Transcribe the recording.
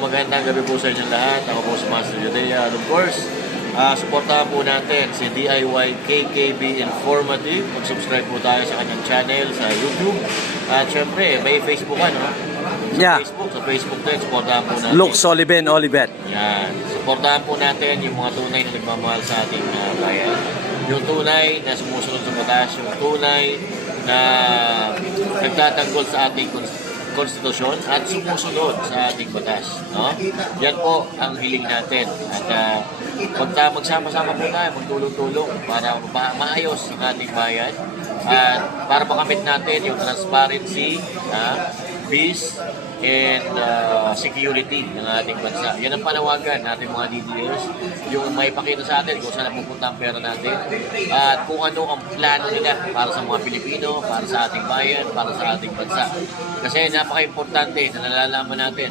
magandang gabi po sa inyo lahat. Ako po si Master Judea. And of course, suportahan po natin si DIY KKB Informative. Mag-subscribe po tayo sa kanyang channel sa YouTube. At syempre, may Facebook Sa Facebook din, suportahan po natin. Luke Sullivan Olivet. Yan. Suportahan po natin yung mga tunay na nagmamahal sa ating bayan. Yung tunay na sumusunod sa batas, yung tunay na nagtatanggol sa ating konstitusyon at sumusunod sa ating batas. No? Yan po ang hiling natin. At magsama-sama po tayo, magtulong-tulong para maayos ang ating bayan at para makamit natin yung transparency, peace, and security ng ating bansa. Yan ang panawagan natin mga DDS, yung may pakita sa atin kung saan napupunta ang pera natin at kung ano ang plano nila para sa mga Pilipino, para sa ating bayan, para sa ating bansa. Kasi napaka-importante na nalalaman natin